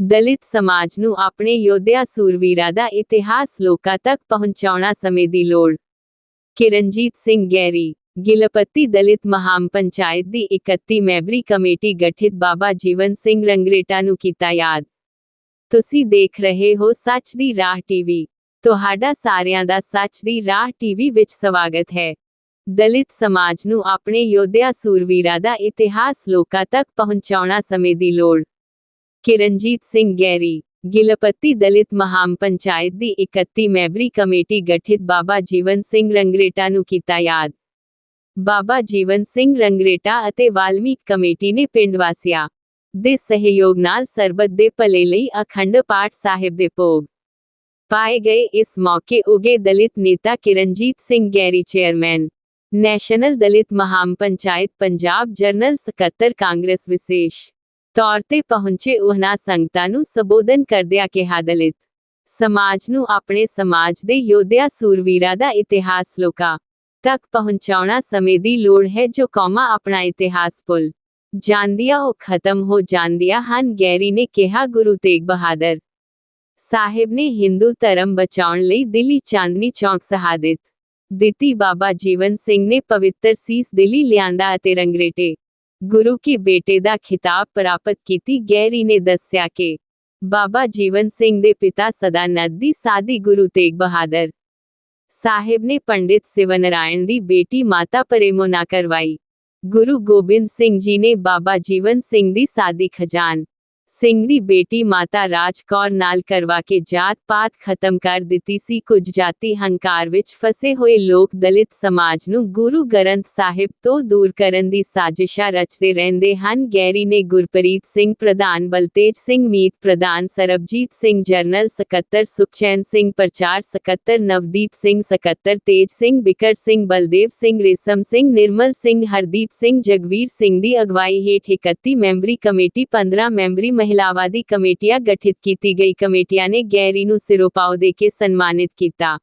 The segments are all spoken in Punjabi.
ਦਲਿਤ ਸਮਾਜ ਨੂੰ ਆਪਣੇ ਯੋਧਿਆਂ ਸੂਰਵੀਰਾਂ ਦਾ ਇਤਿਹਾਸ ਲੋਕਾਂ ਤੱਕ ਪਹੁੰਚਾਉਣਾ ਸਮੇਂ ਦੀ ਲੋੜ ਕਿਰਨਜੀਤ ਸਿੰਘ ਗੈਰੀ ਗਿਲਪੱਤੀ ਦਲਿਤ ਮਹਾਮ ਪੰਚਾਇਤ ਦੀ 31 ਮੈਂਬਰੀ ਕਮੇਟੀ ਗਠਿਤ ਬਾਬਾ ਜੀਵਨ ਸਿੰਘ ਰੰਗਰੇਟਾ ਨੂੰ ਕੀਤਾ ਯਾਦ ਤੁਸੀਂ ਦੇਖ ਰਹੇ ਹੋ ਸੱਚ ਦੀ ਰਾਹ ਟੀਵੀ ਤੁਹਾਡਾ ਸਾਰਿਆਂ ਦਾ ਸੱਚ ਦੀ ਰਾਹ ਟੀਵੀ ਵਿੱਚ ਸਵਾਗਤ ਹੈ ਦਲਿਤ ਸਮਾਜ ਨੂੰ ਆਪਣੇ ਯੋਧਿਆਂ ਸੂਰਵੀਰਾਂ ਦਾ ਇਤਿਹਾਸ ਲੋਕਾਂ ਤੱਕ ਪਹੁੰਚਾਉਣਾ ਸਮੇਂ ਦੀ ਲੋੜ ਕਿਰਨਜੀਤ ਸਿੰਘ ਗੈਰੀ, ਗਿਲਪੱਤੀ ਦਲਿਤ ਮਹਾਮ ਪੰਚਾਇਤ ਦੀ 31 ਮੈਂਬਰੀ ਕਮੇਟੀ ਗਠਿਤ ਬਾਬਾ ਜੀਵਨ ਸਿੰਘ ਰੰਗਰੇਟਾ ਨੂੰ ਕੀਤਾ ਯਾਦ। ਬਾਬਾ ਜੀਵਨ ਸਿੰਘ ਰੰਗਰੇਟਾ ਅਤੇ ਵਾਲਮੀਕ ਕਮੇਟੀ ਨੇ ਪਿੰਡ ਵਾਸੀਆਂ ਦੇ ਸਹਿਯੋਗ ਨਾਲ ਸਰਬੱਤ ਦੇ ਭਲੇ ਲਈ ਅਖੰਡ ਪਾਠ ਸਾਹਿਬ ਦੇ ਭੋਗ ਪਾਏ ਗਏ। ਇਸ ਮੌਕੇ ਉਗੇ ਦਲਿਤ ਨੇਤਾ Kiranjit Singh Gairi, chairman, national Dalit Maha panchayat, Punjab general ਸਕੱਤਰ ਕਾਂਗਰਸ ਵਿਸ਼ੇਸ਼ ਤੌਰ ਤੇ ਪਹੁੰਚੇ ਉਹਨਾਂ ਸੰਗਤਾਂ ਨੂੰ ਸੰਬੋਧਨ ਕਰਦਿਆਂ ਕਿਹਾ ਦਲਿਤ, ਸਮਾਜ ਨੂੰ ਆਪਣੇ ਸਮਾਜ ਦੇ ਯੋਧਿਆਂ ਸੂਰਵੀਰਾਂ ਦਾ ਇਤਿਹਾਸ ਲੋਕਾਂ ਤੱਕ ਪਹੁੰਚਾਉਣਾ ਸਮੇਂ ਦੀ ਲੋੜ ਹੈ ਜੋ ਕੌਮਾਂ ਆਪਣਾ ਇਤਿਹਾਸ ਭੁੱਲ ਜਾਂਦੀਆਂ ਉਹ ਖਤਮ ਹੋ ਜਾਂਦੀਆਂ ਹਨ, ਗੈਰੀ ਨੇ ਕਿਹਾ ਗੁਰੂ ਤੇਗ ਬਹਾਦਰ ਸਾਹਿਬ ਨੇ ਹਿੰਦੂ ਧਰਮ ਬਚਾਉਣ ਲਈ ਦਿੱਲੀ ਚਾਂਦਨੀ ਚੌਂਕ ਸ਼ਹਾਦਿਤ ਦਿੱਤੀ, ਬਾਬਾ ਜੀਵਨ ਸਿੰਘ ਨੇ ਪਵਿੱਤਰ ਸੀਸ ਦਿੱਲੀ, ਲਿਆਂਦਾ ਅਤੇ ਰੰਗਰੇਟੇ ਗੁਰੂ ਕੀ ਬੇਟੇ ਦਾ ਖਿਤਾਬ ਪ੍ਰਾਪਤ ਕੀਤੀ, ਗੈਰੀ ਨੇ ਦੱਸਿਆ ਕਿ ਬਾਬਾ ਜੀਵਨ ਸਿੰਘ ਦੇ ਪਿਤਾ ਸਦਾਨੰਦ ਦੀ ਸਾਦੀ ਗੁਰੂ ਤੇਗ ਬਹਾਦਰ ਸਾਹਿਬ ਨੇ ਪੰਡਿਤ ਸਿਵਨਰਾਇਣ ਦੀ ਬੇਟੀ ਮਾਤਾ ਪ੍ਰੇਮੋ ਨਾ ਕਰਵਾਈ। ਗੁਰੂ ਗੋਬਿੰਦ ਸਿੰਘ ਜੀ ਨੇ ਬਾਬਾ ਜੀਵਨ ਸਿੰਘ ਦੀ ਸਾਦੀ ਖਜਾਨ ਸਿੰਘ ਦੀ ਬੇਟੀ ਮਾਤਾ ਰਾਜ ਕੌਰ ਨਾਲ ਕਰਵਾ ਕੇ ਜਾਤ ਪਾਤ ਖਤਮ ਕਰ ਦਿੱਤੀ ਸੀ। ਕੁਝ ਜਾਤੀ ਹੰਕਾਰ ਵਿੱਚ ਫਸੇ ਹੋਏ ਲੋਕ ਦਲਿਤ ਸਮਾਜ ਨੂੰ ਗੁਰੂ ਗ੍ਰੰਥ ਸਾਹਿਬ ਤੋਂ ਦੂਰ ਕਰਨ ਦੀ ਸਾਜ਼ਿਸ਼ਾਂ ਰਚਦੇ ਰਹਿੰਦੇ ਹਨ। ਗੈਰੀ ਨੇ ਗੁਰਪ੍ਰੀਤ ਸਿੰਘ ਪ੍ਰਧਾਨ, ਬਲਤੇਜ ਸਿੰਘ ਮੀਤ ਪ੍ਰਧਾਨ, ਸਰਬਜੀਤ ਸਿੰਘ ਜਰਨਲ ਸਕੱਤਰ, ਸੁਖਚੈਨ ਸਿੰਘ ਪ੍ਰਚਾਰ ਸਕੱਤਰ, ਨਵਦੀਪ ਸਿੰਘ ਸਕੱਤਰ, ਤੇਜ ਸਿੰਘ, ਬਿਕਰ ਸਿੰਘ, ਬਲਦੇਵ ਸਿੰਘ, ਰੇਸ਼ਮ ਸਿੰਘ, ਨਿਰਮਲ ਸਿੰਘ, ਹਰਦੀਪ ਸਿੰਘ, ਜਗਵੀਰ ਸਿੰਘ ਦੀ ਅਗਵਾਈ ਹੇਠ 31 ਮੈਂਬਰੀ ਕਮੇਟੀ 15 ਮੈਂਬਰੀ ਮਹਿਲਾਵਾਦੀ ਕਮੇਟੀਆਂ ਗਠਿਤ ਕੀਤੀ ਗਈ। ਕਮੇਟੀਆਂ ਨੇ ਗੈਰੀ ਨੂੰ ਸਿਰੋਪਾਓ ਦੇ ਕੇ ਸਨਮਾਨਿਤ ਕੀਤਾ।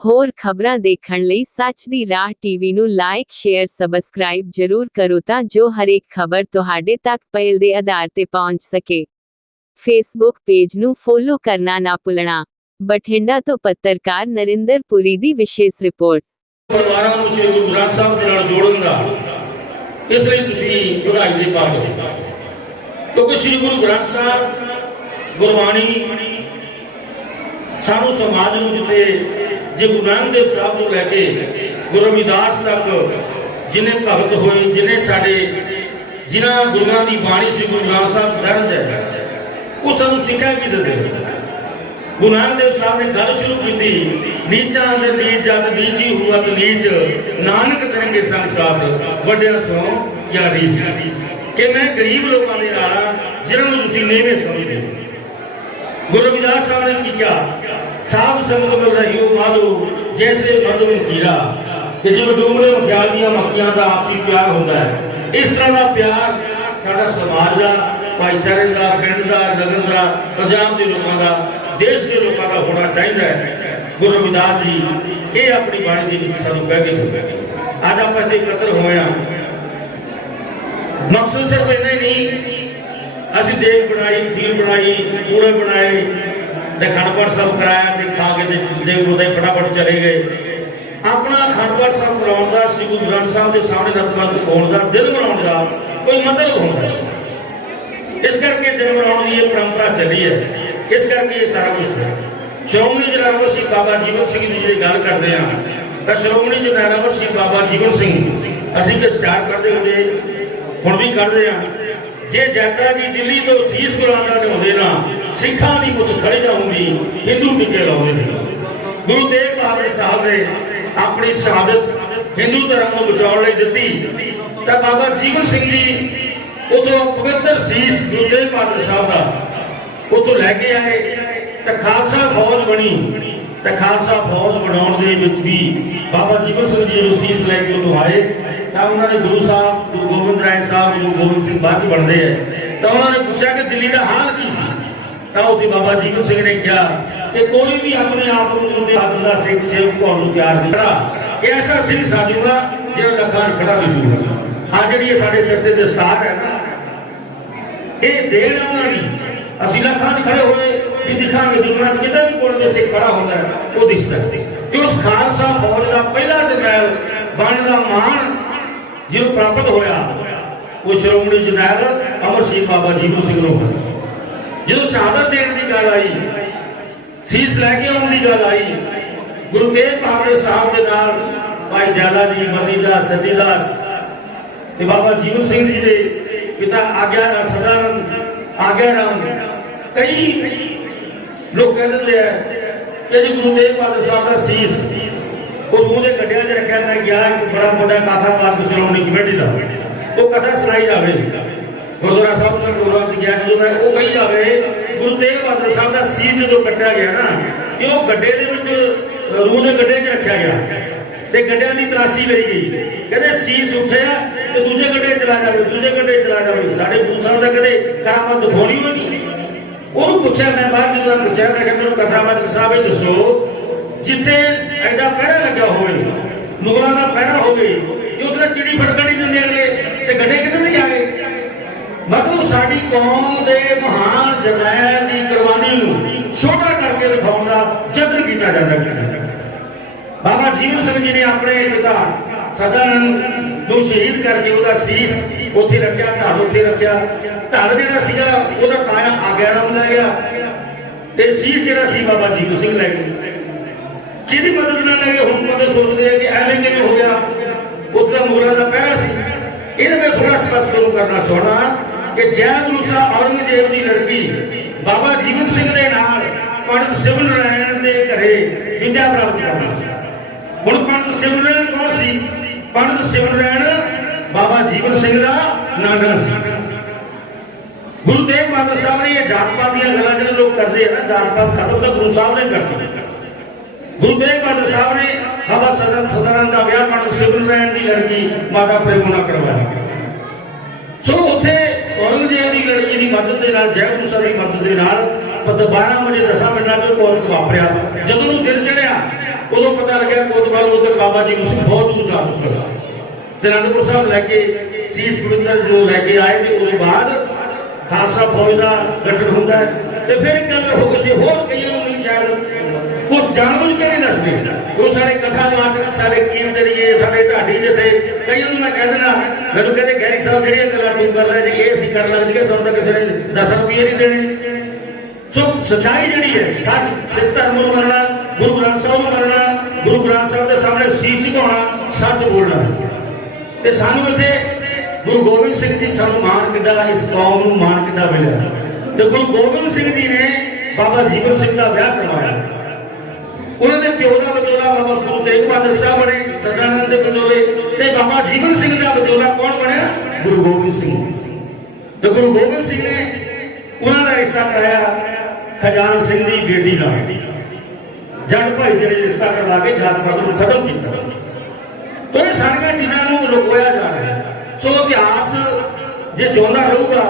ਹੋਰ ਖਬਰਾਂ ਦੇਖਣ ਲਈ ਸੱਚ ਦੀ ਰਾਹ ਟੀਵੀ ਨੂੰ ਲਾਈਕ ਸ਼ੇਅਰ, ਸਬਸਕ੍ਰਾਈਬ ਜ਼ਰੂਰ ਕਰੋ ਤਾਂ ਜੋ ਹਰੇਕ ਖਬਰ ਤੁਹਾਡੇ ਤੱਕ ਪਹਿਲ ਦੇ ਆਧਾਰ ਤੇ ਪਹੁੰਚ ਸਕੇ। ਫੇਸਬੁੱਕ ਪੇਜ ਨੂੰ ਫੋਲੋ ਕਰਨਾ ਨਾ ਭੁੱਲਣਾ। ਬਠਿੰਡਾ ਤੋਂ ਪੱਤਰਕਾਰ ਨਰਿੰਦਰ ਪੁਰੀ ਦੀ ਵਿਸ਼ੇਸ਼ ਰਿਪੋਰਟ। ਪਰਿਵਾਰਾਂ ਨੂੰ ਸ਼੍ਰੀ ਗੁਰੂ ਗ੍ਰੰਥ ਸਾਹਿਬ ਦੇ ਨਾਲ ਜੋੜਨ ਦਾ। ਇਸ ਲਈ ਤੁਸੀਂ ਵਧਾਈ ਦੇ ਪਾਤਰ ਕਿਉਂਕਿ ਸ਼੍ਰੀ ਗੁਰੂ ਗ੍ਰੰਥ ਸਾਹਿਬ ਗੁਰਬਾਣੀ ਸਾਨੂੰ ਸਮਾਜ ਨੂੰ ਜਿੱਥੇ ਜੇ ਗੁਰੂ ਨਾਨਕ ਦੇਵ ਸਾਹਿਬ ਤੋਂ ਲੈ ਕੇ ਗੁਰੂ ਰਵਿਦਾਸ ਤੱਕ ਜਿਨੇ ਭਗਤ ਹੋਏ, ਜਿਨੇ ਸਾਡੇ, ਜਿਨ੍ਹਾਂ ਗੁਰੂਆਂ ਦੀ ਬਾਣੀ ਸ਼੍ਰੀ ਗੁਰੂ ਗ੍ਰੰਥ ਸਾਹਿਬ ਦਰਜ ਹੈ, ਉਹ ਸਾਨੂੰ ਸਿੱਖਿਆ ਵੀ ਦਿੰਦੇ ਨੇ। ਗੁਰੂ ਨਾਨਕ ਦੇਵ ਸਾਹਿਬ ਨੇ ਗੱਲ ਸ਼ੁਰੂ ਕੀਤੀ, ਨੀਚਾਂ ਦੇ ਨੀਚ ਜਦ ਨੀਚੀ ਹੁਆ ਤੇ ਨੀਚ, ਨਾਨਕ ਕਰਨਗੇ ਸੰਗ ਸਾਥ ਵੱਡਿਆਂ ਸੋ ਕਿਆ ਰੀਸ। ਕਿ ਮੈਂ ਗਰੀਬ ਲੋਕਾਂ ਦੇ ਨਾਲ ਆ, ਜਿਨ੍ਹਾਂ ਨੂੰ ਤੁਸੀਂ ਨੇਵੇਂ ਸਮਝਦੇ ਹੋ। ਗੁਰੂ ਰਵਿਦਾਸ ਸਾਹਿਬ ਨੇ ਕੀ ਕਿਹਾ? ਸਾਧ ਸੰਗਤ ਮਿਲ ਰਹੀ ਹੋ ਮਾਧੋ ਜੈਸੇ ਮਧੁਰ ਜੀਰਾ। ਕਿ ਜਿਵੇਂ ਡੂਮਲੇ ਮਖਿਆਲ ਦੀਆਂ ਮੱਖੀਆਂ ਦਾ ਆਪਸੀ ਪਿਆਰ ਹੁੰਦਾ ਹੈ ਇਸ ਤਰ੍ਹਾਂ ਦਾ ਪਿਆਰ ਸਾਡਾ ਸਮਾਜ ਦਾ ਭਾਈਚਾਰੇ ਦਾ ਪਿੰਡ ਦਾ ਨਗਰ ਦਾ ਪੰਜਾਬ ਦੇ ਲੋਕਾਂ ਦਾ ਦੇਸ਼ ਦੇ ਲੋਕਾਂ ਦਾ ਹੋਣਾ ਚਾਹੀਦਾ ਹੈ। ਗੁਰੂ ਰਵਿਦਾਸ ਜੀ ਇਹ ਆਪਣੀ ਬਾਣੀ ਦੇ ਵਿੱਚ ਸਾਨੂੰ ਕਹਿ ਕੇ ਹੋਏ ਅੱਜ ਆਪਾਂ ਇੱਥੇ ਇਕੱਤਰ ਹੋਏ ਹਾਂ। ਮਕਸਦ ਸਿਰਫ ਇਹਨੇ ਨਹੀਂ, ਅਸੀਂ ਦੇਖ ਬਣਾਈ, ਖੀਰ ਬਣਾਈ, ਪੂੜੇ ਬਣਾਏ, ਤੇ ਖੰਡਪੜ ਸਾਹਿਬ ਕਰਾਇਆ ਤੇ ਖਾ ਕੇ ਤੇ ਉਹਦੇ ਫਟਾਫਟ ਚਲੇ ਗਏ। ਆਪਣਾ ਖੰਡਪੜ ਸਾਹਿਬ ਕਰਾਉਣ ਦਾ ਸ੍ਰੀ ਗੁਰੂ ਗ੍ਰੰਥ ਸਾਹਿਬ ਦੇ ਸਾਹਮਣੇ ਨਤਮਸਤਕ ਹੋਣ ਦਾ ਦਿਲ ਬਣਾਉਣ ਦਾ ਕੋਈ ਮਤਲਬ ਹੁੰਦਾ ਇਸ ਕਰਕੇ ਦਿਨ ਬਣਾਉਣ ਦੀ ਇਹ ਪਰੰਪਰਾ ਚੱਲੀ ਹੈ। ਇਸ ਕਰਕੇ ਇਹ ਸਾਰਾ ਕੁਝ ਹੈ। ਸ਼੍ਰੋਮਣੀ ਜਨਾਬ ਸਿੰਘ ਬਾਬਾ ਜੀਵਨ ਸਿੰਘ ਦੀ ਜਿਹੜੀ ਗੱਲ ਕਰਦੇ ਆ ਤਾਂ ਸ਼੍ਰੋਮਣੀ ਜਨਾਬ ਸਿੰਘ ਬਾਬਾ ਜੀਵਨ ਸਿੰਘ, ਅਸੀਂ ਕਿ ਸਟਾਰਟ ਕਰਦੇ ਹੁੰਦੇ ਹੁਣ ਵੀ ਕਰਦੇ ਆ। ਜੇ ਜਨਤਾ ਜੀ ਦਿੱਲੀ ਤੋਂ ਸੀਸ ਗੁਰਾਂਦਾ ਲਿਆਉਂਦੇ ਨਾ, ਸਿੱਖਾਂ ਦੀ ਕੁਛ ਖੜੇ ਨਾ ਹੁੰਦੀ, ਹਿੰਦੂ ਟਿੱਕੇ ਲਾਉਂਦੇ ਨੇ। ਗੁਰੂ ਤੇਗ ਬਹਾਦਰ ਸਾਹਿਬ ਨੇ ਆਪਣੀ ਸ਼ਹਾਦਤ ਹਿੰਦੂ ਧਰਮ ਨੂੰ ਬਚਾਉਣ ਲਈ ਦਿੱਤੀ। ਤਾਂ ਬਾਬਾ ਜੀਵਨ ਸਿੰਘ ਜੀ ਉਦੋਂ ਪਵਿੱਤਰ ਸੀਸ ਗੁਰੂ ਤੇਗ ਬਹਾਦਰ ਸਾਹਿਬ ਦਾ ਉਤੋਂ ਲੈ ਕੇ ਆਏ। ਤਾਂ ਖਾਲਸਾ ਫੌਜ ਬਣੀ। ਤਾਂ ਖਾਲਸਾ ਫੌਜ ਬਣਾਉਣ ਦੇ ਵਿੱਚ ਵੀ ਬਾਬਾ ਜੀਵਨ ਸਿੰਘ ਜੀ ਨੂੰ ਸੀਸ ਲੈ ਕੇ ਉਤੋਂ ਆਏ। ਤਾਂ ਉਹਨਾਂ ਨੇ ਗੁਰੂ ਸਾਹਿਬ, ਗੁਰੂ ਗੋਬਿੰਦ ਰਾਏ ਸਾਹਿਬ, ਗੁਰੂ ਗੋਬਿੰਦ ਸਿੰਘ ਬਾਅਦ ਬਣਦੇ ਹੈ ਤਾਂ ਉਹਨਾਂ ਨੇ ਪੁੱਛਿਆ ਕਿ ਦਿੱਲੀ ਦਾ ਹਾਲ ਕੀ ਸੀ? ਤਾਂ ਉੱਥੇ ਬਾਬਾ ਜੀਵਨ ਸਿੰਘ ਨੇ ਕਿਹਾ ਕਿ ਕੋਈ ਵੀ ਆਪਣੇ ਆਪ ਨੂੰ ਉਹਦੇ ਹੱਥ ਦਾ ਸਿੱਖ ਸੇਵਕ ਨੂੰ ਤਿਆਰ ਨਹੀਂ ਖੜਾ ਇਹ ਐਸਾ ਸਿੰਘ ਸਾਜੂਗਾ ਜਿਹੜਾ ਲੱਖਾਂ 'ਚ ਖੜਾ ਦਿਸੂਗਾ ਆ ਜਿਹੜੀ ਇਹ ਸਾਡੇ ਸਿਰ ਤੇ ਦਸਤਾਰ ਹੈ ਇਹ ਦੇਣ ਉਹਨਾਂ ਦੀ। ਅਸੀਂ ਲੱਖਾਂ 'ਚ ਖੜੇ ਹੋਏ ਵੀ ਦਿਖਾਂਗੇ, ਦੁਨੀਆ 'ਚ ਕਿਤੇ ਵੀ ਕੋਈ ਦੇ ਸਿੱਖ ਖੜਾ ਹੁੰਦਾ ਉਹ ਦਿਸਦਾ ਹੈ। ਕਿ ਉਸ ਖਾਲਸਾ ਫੌਜ ਦਾ ਪਹਿਲਾ ਜਰਨੈਲ ਬਣ ਦਾ ਮਾਣ ਜਿਹਨੂੰ ਪ੍ਰਾਪਤ ਹੋਇਆ, ਉਹ ਸ਼੍ਰੋਮਣੀ ਜਰਨੈਲ ਅਮਰ ਸਿੰਘ ਬਾਬਾ ਜੀਵਨ ਸਿੰਘ ਨੂੰ ਹੋਇਆ। ਜਦੋਂ ਸ਼ਹਾਦਤ ਦੇਣ ਦੀ ਗੱਲ ਆਈ, ਸੀਸ ਲੈ ਕੇ ਆਉਣ ਦੀ ਗੱਲ ਆਈ, ਗੁਰੂ ਤੇਗ ਬਹਾਦਰ ਸਾਹਿਬ ਦੇ ਨਾਲ ਭਾਈ ਜਾਲਾ ਜੀ ਮਦੀਦਾਸ ਸਦੀਦਾਸ ਤੇ ਬਾਬਾ ਜੀਵਨ ਸਿੰਘ ਜੀ ਦੇ ਪਿਤਾ ਆਗਿਆ ਸਦਾਰਨ ਆਗਿਆ ਰਾਮ, ਕਈ ਲੋਕ ਕਹਿ ਦਿੰਦੇ ਆ ਕਿ ਜੀ ਗੁਰੂ ਤੇਗ ਬਹਾਦਰ ਸਾਹਿਬ ਦਾ ਸੀਸ ਉਹ ਦੂਜੇ ਗੱਡਿਆਂ 'ਚ ਰੱਖਿਆ ਮੈਂ ਗਿਆ ਇੱਕ ਬੜਾ ਵੱਡਾ ਕਾਥਾ ਮਾਰਕ ਸ਼੍ਰੋਮਣੀ ਕਮੇਟੀ ਦਾ। ਉਹ ਕਥਾ ਸੁਣਾਈ ਜਾਵੇ। ਗੁਰਦੁਆਰਾ ਸਾਹਿਬ ਦਾ ਪ੍ਰੋਗਰਾਮ 'ਚ ਗਿਆ ਜਦੋਂ ਮੈਂ ਉਹ ਕਹੀ ਜਾਵੇ, ਗੁਰੂ ਤੇਗ ਬਹਾਦਰ ਸਾਹਿਬ ਦਾ ਸੀਸ ਜਦੋਂ ਕੱਟਿਆ ਗਿਆ ਨਾ, ਕਿ ਉਹ ਗੱਡੇ ਦੇ ਵਿੱਚ ਰੂਹ ਦੇ ਗੱਡੇ 'ਚ ਰੱਖਿਆ ਗਿਆ। ਤੇ ਗੱਡਿਆਂ ਦੀ ਤਰਾਸੀ ਲਈ ਗਈ। ਕਹਿੰਦੇ ਸੀਸ ਉੱਠਿਆ ਤੇ ਦੂਜੇ ਗੱਡੇ ਚਲਾ ਜਾਵੇ, ਦੂਜੇ ਗੱਡੇ ਚਲਾ ਜਾਵੇ। ਸਾਡੇ ਗੁਰੂ ਸਾਹਿਬ ਦਾ ਕਦੇ ਕਰਾਮਾਤ ਦਿਖਾਉਣੀ ਹੋਈ ਉਹਨੂੰ ਪੁੱਛਿਆ ਮੈਂ ਬਾਅਦ ਜਦੋਂ ਮੈਂ ਪੁੱਛਿਆ, ਮੈਂ ਕਿਹਾ ਮੈਨੂੰ ਕਥਾਵਾਚਕ ਸਾਹਿਬ ਦੱਸੋ ਜਿੱਥੇ ਐਡਾ ਪਹਿਰਾ ਲੱਗਾ ਹੋਵੇ, ਮੁਗਲਾਂ ਦਾ ਪਹਿਰਾ ਹੋਵੇ ਕਿ ਉਹਦੇ ਚਿੜੀ ਫੜਕਣ ਨਹੀਂ ਦਿੰਦੇ ਤੇ ਗੱਡੇ ਕਿੱਧਰ ਨਹੀਂ ਆ ਗਏ? ਮਤਲਬ ਸਾਡੀ ਕੌਮ ਦੇ ਮਹਾਨ ਜਰਨੈਲ ਦੀ ਕੁਰਬਾਨੀ ਨੂੰ ਛੋਟਾ ਕਰਕੇ ਦਿਖਾਉਣ ਦਾ ਯਤਨ ਕੀਤਾ ਜਾਂਦਾ ਹੈ। ਬਾਬਾ ਜੀਵਨ ਸਿੰਘ ਜੀ ਨੇ ਆਪਣੇ ਪਿਤਾ, ਸਦਾਨੰਦ ਨੂੰ ਸ਼ਹੀਦ ਕਰਕੇ ਉਹਦਾ ਸੀਸ ਉੱਥੇ ਰੱਖਿਆ, ਧੜ ਉੱਥੇ ਰੱਖਿਆ। ਧੜ ਜਿਹੜਾ ਸੀਗਾ, ਉਹਦਾ ਕਾਇਆ ਆਗਿਆ ਨਾਮ ਲੈ ਗਿਆ। ਤੇ ਸੀਸ ਜਿਹੜਾ ਸੀ ਬਾਬਾ ਜੀਵਨ ਸਿੰਘ ਲੈ ਗਏ। ਜਿਹਦੀ ਮਦਦ ਨਾਲ ਲੈ ਗਏ ਹੁਣ ਬੰਦੇ ਸੋਚਦੇ ਆ ਕਿ ਐਵੇਂ ਕਿਵੇਂ ਹੋ ਗਿਆ ਉੱਥੇ ਦਾ ਮੁਗਲਾਂ ਦਾ ਪਹਿਰਾ ਸੀ। ਇਹਦੇ ਵਿੱਚ ਥੋੜਾ ਸਪਸ਼ਟ ਕਰੂੰ ਕਰਨਾ ਚਾਹਣਾ ਕਿ ਜੈ ਗੁਰੂ ਸਾਹਿਬ ਔਰੰਗਜ਼ੇਬ ਦੀ ਲੜਕੀ ਬਾਬਾ ਜੀਵਨ ਸਿੰਘ ਦੇ ਨਾਲ ਪੰਡਤ ਸਿਮਰਨ ਰਹਿਣ ਦੇ ਘਰੇ ਵਿਦਿਆ ਪ੍ਰਾਪਤ ਕਰਨੀ ਸੀ। ਹੁਣ ਪੰਡਤ ਸਿਮਰਨ ਕੌਣ ਸੀ? ਪੰਡਤ ਸਿਮਰਨ ਬਾਬਾ ਜੀਵਨ ਸਿੰਘ ਦਾ ਨਾਨਾ ਸੀ। ਗੁਰੂ ਤੇਗ ਬਹਾਦਰ ਸਾਹਿਬ ਨੇ ਇਹ ਜਾਤ ਪਾਤ ਦੀਆਂ ਗੱਲਾਂ ਜਿਹੜੇ ਲੋਕ ਕਰਦੇ ਆ ਨਾ ਜਾਤ ਪਾਤ ਖਤਮ ਤਾਂ ਗੁਰੂ ਸਾਹਿਬ ਨੇ ਕਰਤੀ। ਗੁਰੂ ਤੇਗ ਬਹਾਦਰ ਸਾਹਿਬ ਨੇ ਬਾਬਾ ਸਦਨ ਸਦਾਨੰਦ ਦਾ ਵਿਆਹ ਪੰਡਤ ਸਿਮਰਨ ਰਹਿਣ ਦੀ ਲੜਕੀ ਮਾਤਾ ਪ੍ਰੇਮੂ ਨਾਲ ਕਰਵਾਇਆ। ਸੋ ਉੱਥੇ ਔਰੰਗਜ਼ੇਬ ਦੀ ਲੜਕੀ ਦੀ ਮਦਦ ਦੇ ਨਾਲ ਜੈ ਗੁਰੂ ਸਾਹਿਬ ਦੀ ਮਦਦ ਦੇ ਨਾਲ ਪਤ 12 ਵਜੇ ਦਸਾਂ ਮਿੰਟਾਂ ਤੋਂ ਕੋਤਕ ਵਾਪਰਿਆ। ਜਦੋਂ ਨੂੰ ਦਿਨ ਚੜਿਆ, ਉਦੋਂ ਪਤਾ ਲੱਗਿਆ ਕੋਤਵਾਲ ਉਧਰ ਬਾਬਾ ਜੀ ਸਿੰਘ ਬਹੁਤ ਦੂਰ ਜਾ ਚੁੱਕਾ ਸੀ ਤੇ ਅਨੰਦਪੁਰ ਸਾਹਿਬ ਲੈ ਕੇ ਸੀਸ ਗੋਬਿੰਦਰ ਜੋ ਲੈ ਕੇ ਆਏ ਤੇ ਉਦੋਂ ਬਾਅਦ ਖਾਲਸਾ ਫੌਜ ਦਾ ਗਠਨ ਹੁੰਦਾ ਹੈ। ਤੇ ਫਿਰ ਇੱਕ ਗੱਲ ਹੋ ਗਈ ਹੋਰ ਕਈਆਂ ਕੁਝ ਜਾਣਬੁੱਝ ਕੇ ਨਹੀਂ ਦੱਸਦੇ। ਉਹ ਸਾਡੇ ਕਥਾਵਾਚਕ ਸਾਡੇ ਕੀਰਤਨੀਏ ਸਾਡੇ ਢਾਡੀ ਜਥੇ ਕਈਆਂ ਨੂੰ ਮੈਂ ਕਹਿ ਦੇਣਾ ਮੈਨੂੰ ਕਹਿੰਦੇ ਗੈਰੀ ਸਾਹਿਬ ਜਿਹੜੀਆਂ ਗੱਲਾਂ ਤੂੰ ਕਰ ਰਿਹਾ ਇਹ ਅਸੀਂ ਕਰਨ ਲੱਗ ਜੀਏ ਸਾਨੂੰ ਤਾਂ ਕਿਸੇ ਨੇ 10 ਰੁਪਏ ਨਹੀਂ ਦੇਣੇ। ਸੋ ਸਚਾਈ ਜਿਹੜੀ ਹੈ, ਸੱਚ, ਸਿੱਖ ਧਰਮ ਨੂੰ ਮੰਨਣਾ, ਗੁਰੂ ਗ੍ਰੰਥ ਸਾਹਿਬ ਨੂੰ ਮੰਨਣਾ, ਗੁਰੂ ਗ੍ਰੰਥ ਸਾਹਿਬ ਦੇ ਸਾਹਮਣੇ ਸੀਸ ਝੁਕਾਉਣਾ, ਸੱਚ ਬੋਲਣਾ। ਤੇ ਸਾਨੂੰ ਇੱਥੇ ਗੁਰੂ ਗੋਬਿੰਦ ਸਿੰਘ ਜੀ ਸਾਨੂੰ ਮਾਣ ਕਿੱਡਾ, ਇਸ ਕੌਮ ਨੂੰ ਮਾਣ ਕਿੱਡਾ ਮਿਲਿਆ। ਤੇ ਗੁਰੂ ਗੋਬਿੰਦ ਸਿੰਘ ਜੀ ਨੇ ਬਾਬਾ ਜੀਵਨ ਸਿੰਘ ਦਾ ਵਿਆਹ ਕਰਵਾਇਆ। ਉਹਨਾਂ ਦੇ ਪਿਓ ਦਾ ਵਿਚੋਲਾ ਬਾਬਾ ਗੁਰੂ ਤੇਗ ਬਹਾਦਰ ਸਾਹਿਬ ਬਣੇ ਸਦਾਨੰਦ ਦੇ ਵਿਚੋਲੇ ਤੇ ਬਾਬਾ ਜੀਵਨ ਸਿੰਘ ਦਾ ਵਿਚੋਲਾ ਕੌਣ ਬਣਿਆ? ਗੁਰੂ ਗੋਬਿੰਦ ਸਿੰਘ। ਤੇ ਗੁਰੂ ਗੋਬਿੰਦ ਸਿੰਘ ਨੇ ਉਹਨਾਂ ਦਾ ਰਿਸ਼ਤਾ ਕਰਾਇਆ ਖਜਾਨ ਸਿੰਘ ਦੀ ਬੇਟੀ ਨਾਲ। ਜੱਟ ਭਾਈ ਜਿਹੜੇ ਰਿਸ਼ਤਾ ਕਰਵਾ ਕੇ ਜਾਤ ਪਾਤ ਨੂੰ ਖਤਮ ਕੀਤਾ। ਤੋ ਇਹ ਸਾਰੀਆਂ ਚੀਜ਼ਾਂ ਨੂੰ ਰੁਕੋਇਆ ਜਾ ਰਿਹਾ ਸੋ ਇਤਿਹਾਸ ਜੇ ਜਿਉਂਦਾ ਰਹੂਗਾ,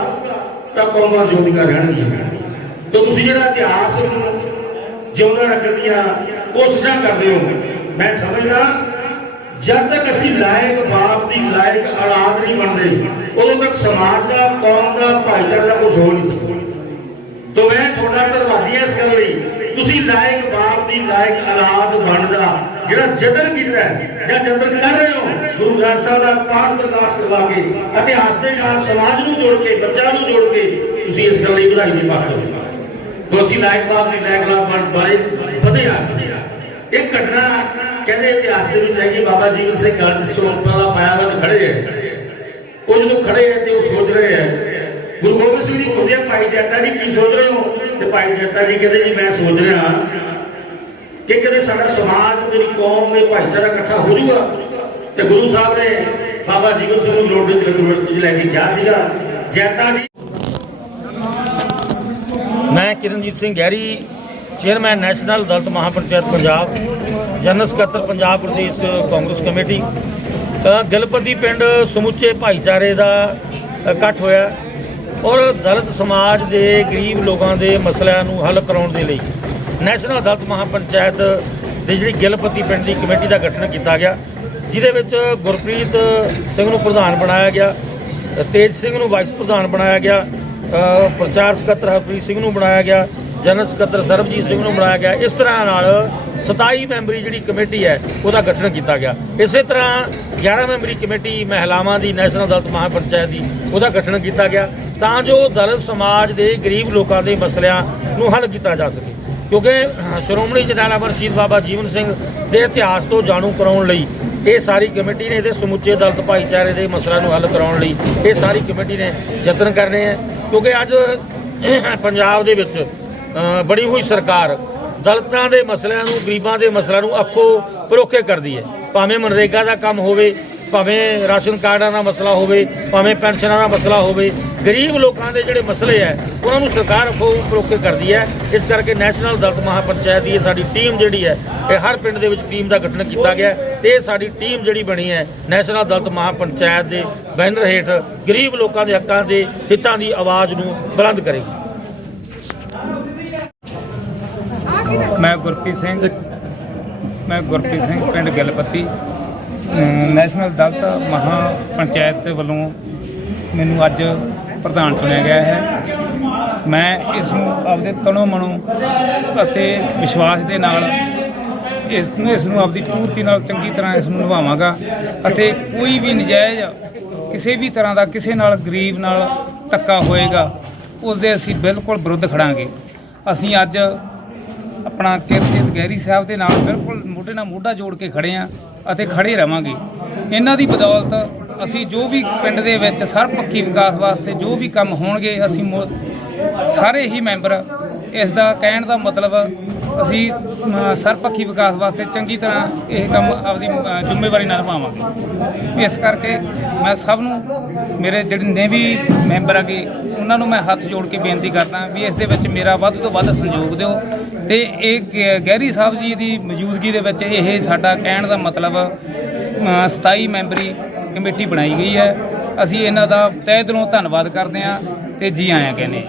ਤਾਂ ਕੌਮਾਂ ਜਿਉਂਦੀਆਂ ਰਹਿਣਗੀਆਂ। ਤਾਂ ਤੁਸੀਂ ਜਿਹੜਾ ਇਤਿਹਾਸ ਨੂੰ ਜਿਉਂਦਾ ਰੱਖਣ ਦੀਆਂ ਕੋਸ਼ਿਸ਼ਾਂ ਕਰਦੇ ਹੋ। ਮੈਂ ਸਮਝਦਾ, ਜਦ ਤੱਕ ਅਸੀਂ ਲਾਇਕ ਬਾਪ ਦੀ ਲਾਇਕ ਔਲਾਦ ਨਹੀਂ ਬਣਦੇ, ਉਦੋਂ ਤੱਕ ਸਮਾਜ ਦਾ, ਕੌਮ ਦਾ, ਭਾਈਚਾਰੇ ਦਾ ਕੁਝ ਹੋ ਨਹੀਂ ਸਕਦਾ। ਤੋ ਮੈਂ ਤੁਹਾਡਾ ਧੰਨਵਾਦੀ ਹਾਂ ਇਸ ਗੱਲ ਲਈ। ਤੁਸੀਂ ਲਾਇਕ ਬਾਪ ਦੀ ਲਾਇਕ ਔਲਾਦ ਬਣਦਾ, ਜਿਹੜਾ ਜਤਨ ਕੀਤਾ ਜਾਂ ਜਤਨ ਕਰ ਰਹੇ ਹੋ, ਗੁਰੂ ਗ੍ਰੰਥ ਸਾਹਿਬ ਦਾ ਪਾਠ ਪ੍ਰਕਾਸ਼ ਕਰਵਾ ਕੇ, ਇਤਿਹਾਸ ਦੇ ਨਾਲ ਸਮਾਜ ਨੂੰ ਜੋੜ ਕੇ, ਬੱਚਿਆਂ ਨੂੰ ਜੋੜ ਕੇ, ਤੁਸੀਂ ਇਸ ਗੱਲ ਲਈ ਵਧਾਈ ਦੇ ਪਾਤਰ ਹੋ ਤੋ ਅਸੀਂ ਲਾਇਕ ਬਾਪ ਦੀ ਲਾਇਕ ਔਲਾਦ ਬਣ ਬਾਰੇ ਵਧਿਆ ਇਹ ਘਟਨਾ ਕਹਿੰਦੇ ਇਤਿਹਾਸ ਦੇ ਵਿੱਚ ਹੈਗੀ ਬਾਬਾ ਜੀਵਨ ਸਿੰਘ ਗੰਜ ਸਰੋਪਾ ਦਾ ਪਾਇਆ ਖੜੇ ਹੈ ਉਹ ਜਦੋਂ ਖੜੇ ਹੈ ਤੇ ਉਹ ਸੋਚ ਰਹੇ ਹੈ ਗੁਰੂ ਗੋਬਿੰਦ ਸਿੰਘ ਜੀ ਪੁੱਛਦੇ ਆ, ਭਾਈ ਜੱਟਾ ਜੀ ਕੀ ਸੋਚ ਰਹੇ ਹੋ? ਤੇ ਭਾਈ ਜੱਟਾ ਜੀ ਕਹਿੰਦੇ, ਜੀ ਮੈਂ ਸੋਚ ਰਿਹਾ ਕਿ ਕਦੇ ਸਾਡਾ ਸਮਾਜ, ਮੇਰੀ ਕੌਮ ਮੇ ਭਾਈਚਾਰਾ ਇਕੱਠਾ ਹੋ ਜਾਊਗਾ। ਤੇ ਗੁਰੂ ਸਾਹਿਬ ਨੇ ਬਾਬਾ ਜੀਵਨ ਸਿੰਘ ਨੂੰ ਲੋੜ ਵਿੱਚ ਗੁਰਮਤਿ ਲੈ ਕੇ ਗਿਆ ਸੀਗਾ ਜੈਤਾ ਜੀ ਮੈਂ Kiranjit Singh Gehri chairman national Dalit Mahapanchayat Punjab, general ਸਕੱਤਰ ਪੰਜਾਬ ਪ੍ਰਦੇਸ਼ ਕਾਂਗਰਸ ਕਮੇਟੀ ਤਾਂ ਗਿਲਪਤੀ ਪਿੰਡ ਸਮੁੱਚੇ ਭਾਈਚਾਰੇ ਦਾ ਇਕੱਠ ਹੋਇਆ ਔਰ ਦਲਿਤ ਸਮਾਜ ਦੇ ਗਰੀਬ ਲੋਕਾਂ ਦੇ ਮਸਲਿਆਂ ਨੂੰ ਹੱਲ ਕਰਾਉਣ ਦੇ ਲਈ ਨੈਸ਼ਨਲ ਦਲਿਤ ਮਹਾਪੰਚਾਇਤ ਦੀ ਜਿਹੜੀ ਗਿਲਪਤੀ ਪਿੰਡ ਦੀ ਕਮੇਟੀ ਦਾ ਗਠਨ ਕੀਤਾ ਗਿਆ, ਜਿਹਦੇ ਵਿੱਚ ਗੁਰਪ੍ਰੀਤ ਸਿੰਘ ਨੂੰ ਪ੍ਰਧਾਨ ਬਣਾਇਆ ਗਿਆ, ਤੇਜ ਸਿੰਘ ਨੂੰ ਵਾਈਸ ਪ੍ਰਧਾਨ ਬਣਾਇਆ ਗਿਆ ਪ੍ਰਚਾਰ ਸਕੱਤਰ ਹਰਪ੍ਰੀਤ ਸਿੰਘ ਨੂੰ ਬਣਾਇਆ ਗਿਆ ਜਨਰਲ ਸਕੱਤਰ ਸਰਬਜੀਤ ਸਿੰਘ ਨੂੰ ਬਣਾਇਆ ਗਿਆ। ਇਸ ਤਰ੍ਹਾਂ ਨਾਲ 27 ਮੈਂਬਰੀ ਜਿਹੜੀ ਕਮੇਟੀ ਹੈ, ਉਹਦਾ ਗਠਨ ਕੀਤਾ ਗਿਆ। ਇਸੇ ਤਰ੍ਹਾਂ 11 ਮੈਂਬਰੀ ਕਮੇਟੀ ਮਹਿਲਾਵਾਂ ਦੀ, ਨੈਸ਼ਨਲ ਦਲਿਤ ਮਹਾਪੰਚਾਇਤ ਦੀ, ਉਹਦਾ ਗਠਨ ਕੀਤਾ ਗਿਆ। ਤਾਂ ਜੋ ਦਲਿਤ ਸਮਾਜ ਦੇ ਗਰੀਬ ਲੋਕਾਂ ਦੇ ਮਸਲਿਆਂ ਨੂੰ ਹੱਲ ਕੀਤਾ ਜਾ ਸਕੇ। ਕਿਉਂਕਿ ਸ਼੍ਰੋਮਣੀ ਜਨਾਲਾ ਅਮਰ ਸ਼ਹੀਦ ਬਾਬਾ ਜੀਵਨ ਸਿੰਘ ਦੇ ਇਤਿਹਾਸ ਤੋਂ ਜਾਣੂ ਕਰਾਉਣ ਲਈ, ਇਹ ਸਾਰੀ ਕਮੇਟੀ ਨੇ ਇਹਦੇ ਸਮੁੱਚੇ ਦਲਤ ਭਾਈਚਾਰੇ ਦੇ ਮਸਲਿਆਂ ਨੂੰ ਹੱਲ ਕਰਾਉਣ ਲਈ, ਇਹ ਸਾਰੀ ਕਮੇਟੀ ਨੇ ਯਤਨ ਕਰਨੇ ਹੈ। ਕਿਉਂਕਿ ਅੱਜ ਪੰਜਾਬ ਦੇ ਵਿੱਚ ਬੜੀ ਹੋਈ ਸਰਕਾਰ ਦਲਤਾਂ ਦੇ ਮਸਲਿਆਂ ਨੂੰ, ਗਰੀਬਾਂ ਦੇ ਮਸਲਿਆਂ ਨੂੰ ਅੱਖੋਂ ਪਰੋਖੇ ਕਰਦੀ ਹੈ। ਭਾਵੇਂ ਮਨਰੇਗਾ ਦਾ ਕੰਮ ਹੋਵੇ, ਭਾਵੇਂ ਰਾਸ਼ਨ ਕਾਰਡਾਂ ਦਾ ਮਸਲਾ ਹੋਵੇ, ਭਾਵੇਂ ਪੈਨਸ਼ਨਾਂ ਦਾ ਮਸਲਾ ਹੋਵੇ, ਗਰੀਬ ਲੋਕਾਂ ਦੇ ਜਿਹੜੇ ਮਸਲੇ ਹੈ, ਉਹਨਾਂ ਨੂੰ ਸਰਕਾਰ ਅੱਖੋਂ ਪਰੋਖੇ ਕਰਦੀ ਹੈ। ਇਸ ਕਰਕੇ ਨੈਸ਼ਨਲ ਦਲਿਤ ਮਹਾਪੰਚਾਇਤ ਦੀ ਇਹ ਸਾਡੀ ਟੀਮ ਜਿਹੜੀ ਹੈ, ਇਹ ਹਰ ਪਿੰਡ ਦੇ ਵਿੱਚ ਟੀਮ ਦਾ ਗਠਨ ਕੀਤਾ ਗਿਆ ਹੈ। ਤੇ ਇਹ ਸਾਡੀ ਟੀਮ ਜਿਹੜੀ ਬਣੀ ਹੈ, ਨੈਸ਼ਨਲ ਦਲਿਤ ਮਹਾਪੰਚਾਇਤ ਦੇ ਬੈਨਰ ਹੇਠ ਗਰੀਬ ਲੋਕਾਂ ਦੇ ਹੱਕਾਂ ਦੇ ਹਿੱਤਾਂ ਦੀ ਆਵਾਜ਼ ਨੂੰ ਬੁਲੰਦ ਕਰੇਗੀ। ਮੈਂ ਗੁਰਪ੍ਰੀਤ ਸਿੰਘ, ਮੈਂ ਗੁਰਪ੍ਰੀਤ ਸਿੰਘ ਪਿੰਡ ਗਿਲਪੱਤੀ। ਨੈਸ਼ਨਲ ਦਲਤ ਮਹਾ ਪੰਚਾਇਤ ਵੱਲੋਂ ਮੈਨੂੰ ਅੱਜ ਪ੍ਰਧਾਨ ਚੁਣਿਆ ਗਿਆ ਹੈ। ਮੈਂ ਇਸ ਨੂੰ ਆਪਦੇ ਤਣੋ ਮਨੋਂ ਅਤੇ ਵਿਸ਼ਵਾਸ ਦੇ ਨਾਲ ਇਸ ਨੂੰ ਇਸ ਨੂੰ ਆਪਦੀ ਪੂਰਤੀ ਨਾਲ ਚੰਗੀ ਤਰ੍ਹਾਂ ਇਸ ਨੂੰ ਨਿਭਾਵਾਂਗਾ ਅਤੇ ਕੋਈ ਵੀ ਨਜਾਇਜ਼ ਕਿਸੇ ਵੀ ਤਰ੍ਹਾਂ ਦਾ ਕਿਸੇ ਨਾਲ ਗਰੀਬ ਨਾਲ ਧੱਕਾ ਹੋਏਗਾ, ਉਸਦੇ ਅਸੀਂ ਬਿਲਕੁਲ ਵਿਰੁੱਧ ਖੜਾਂਗੇ। ਅਸੀਂ ਅੱਜ ਆਪਣਾ ਕਿਰਤਿਤ ਗਹਿਰੀ ਸਾਹਿਬ ਦੇ ਨਾਲ ਬਿਲਕੁਲ ਮੋਢੇ ਨਾਲ ਮੋਢਾ ਜੋੜ ਕੇ ਖੜੇ ਆ ਅਤੇ ਖੜੇ ਰਵਾਂਗੇ। ਇਹਨਾਂ ਦੀ ਬਦੌਲਤ ਅਸੀਂ ਜੋ ਵੀ ਪਿੰਡ ਦੇ ਵਿੱਚ ਸਰਬਪੱਖੀ ਵਿਕਾਸ ਵਾਸਤੇ ਜੋ ਵੀ ਕੰਮ ਹੋਣਗੇ, ਅਸੀਂ ਮੋ- ਸਾਰੇ ਹੀ ਮੈਂਬਰ ਇਸ ਦਾ ਕਹਿਣ ਦਾ ਮਤਲਬ ਅਸੀਂ ਅਮ, ਸਰਬਪੱਖੀ ਵਿਕਾਸ ਵਾਸਤੇ ਚੰਗੀ ਤਰ੍ਹਾਂ ਇਹ ਕੰਮ ਆਪਦੀ ਜ਼ਿੰਮੇਵਾਰੀ ਨਾਲ ਨਿਭਾਵਾਂਗੇ। ਇਸ ਕਰਕੇ ਮੈਂ ਸਭ ਨੂੰ ਮੇਰੇ ਜਿਹੜੇ ਨੇ ਵੀ ਮੈਂਬਰ ਆਗੇ ਉਹਨਾਂ ਨੂੰ ਮੈਂ ਹੱਥ ਜੋੜ ਕੇ ਬੇਨਤੀ ਕਰਦਾ ਵੀ ਇਸ ਦੇ ਵਿੱਚ ਮੇਰਾ ਵੱਧ ਤੋਂ ਵੱਧ ਸਹਿਯੋਗ ਦਿਓ। ਤੇ ਇਹ ਗਹਿਰੀ ਸਾਹਿਬ ਜੀ ਦੀ ਮੌਜੂਦਗੀ ਦੇ ਵਿੱਚ ਇਹ ਸਾਡਾ ਕਹਿਣ ਦਾ ਮਤਲਬ ਅ, 27 ਮੈਂਬਰੀ ਕਮੇਟੀ ਬਣਾਈ ਗਈ ਹੈ। ਅਸੀਂ ਇਹਨਾਂ ਦਾ ਤਹਿ ਦਿਲੋਂ ਧੰਨਵਾਦ ਕਰਦੇ ਹਾਂ ਤੇ ਜੀ ਆਇਆਂ ਕਹਿੰਦੇ